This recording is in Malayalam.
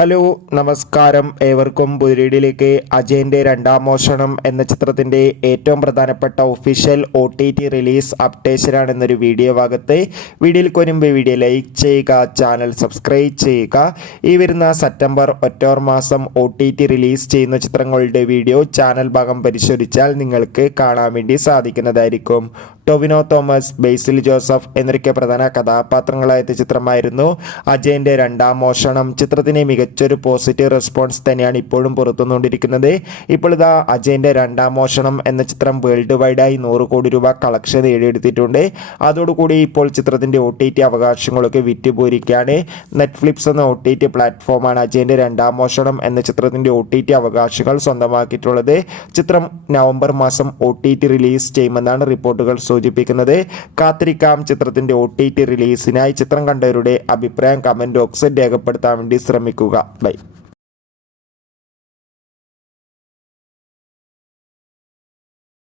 ഹലോ നമസ്കാരം, ഏവർക്കും പുതിയയിലേക്ക് അജയൻ്റെ രണ്ടാം മോഷണം എന്ന ചിത്രത്തിൻ്റെ ഏറ്റവും പ്രധാനപ്പെട്ട ഒഫീഷ്യൽ OTT റിലീസ് അപ്ഡേഷനാണ് എന്നൊരു വീഡിയോ ഭാഗത്ത്. വീഡിയോയിൽ കൊരുമ്പ് വീഡിയോ ലൈക്ക് ചെയ്യുക, ചാനൽ സബ്സ്ക്രൈബ് ചെയ്യുക. ഈ വരുന്ന സെപ്റ്റംബർ ഒക്ടോബർ മാസം OTT റിലീസ് ചെയ്യുന്ന ചിത്രങ്ങളുടെ വീഡിയോ ചാനൽ ഭാഗം പരിശോധിച്ചാൽ നിങ്ങൾക്ക് കാണാൻ വേണ്ടി സാധിക്കുന്നതായിരിക്കും. ടൊവിനോ തോമസ്, ബേസിൽ ജോസഫ് എന്നൊക്കെ പ്രധാന കഥാപാത്രങ്ങളായ ചിത്രമായിരുന്നു അജയൻ്റെ രണ്ടാം മോഷണം. ചിത്രത്തിന് മികച്ചൊരു പോസിറ്റീവ് റെസ്പോൺസ് തന്നെയാണ് ഇപ്പോഴും പുറത്തുവന്നുകൊണ്ടിരിക്കുന്നത്. ഇപ്പോൾ ഇതാ അജയൻ്റെ രണ്ടാം മോഷണം എന്ന ചിത്രം വേൾഡ് വൈഡായി 100 കോടി രൂപ കളക്ഷൻ നേടിയെടുത്തിട്ടുണ്ട്. അതോടുകൂടി ഇപ്പോൾ ചിത്രത്തിൻ്റെ OTT അവകാശങ്ങളൊക്കെ വിറ്റുപോയിരിക്കുകയാണ്. നെറ്റ്ഫ്ലിക്സ് എന്ന OTT പ്ലാറ്റ്ഫോമാണ് അജയൻ്റെ രണ്ടാം മോഷണം എന്ന ചിത്രത്തിൻ്റെ OTT അവകാശങ്ങൾ സ്വന്തമാക്കിയിട്ടുള്ളത്. ചിത്രം നവംബർ മാസം OTT റിലീസ് ചെയ്യുമെന്നാണ് റിപ്പോർട്ടുകൾ സൂചിപ്പിക്കുന്നത്. കാത്തിരിക്കാം ചിത്രത്തിൻ്റെ OTT റിലീസിനായി. ചിത്രം കണ്ടവരുടെ അഭിപ്രായം കമന്റ് ബോക്സിൽ രേഖപ്പെടുത്താൻ വേണ്ടി ശ്രമിക്കുക. ബൈ.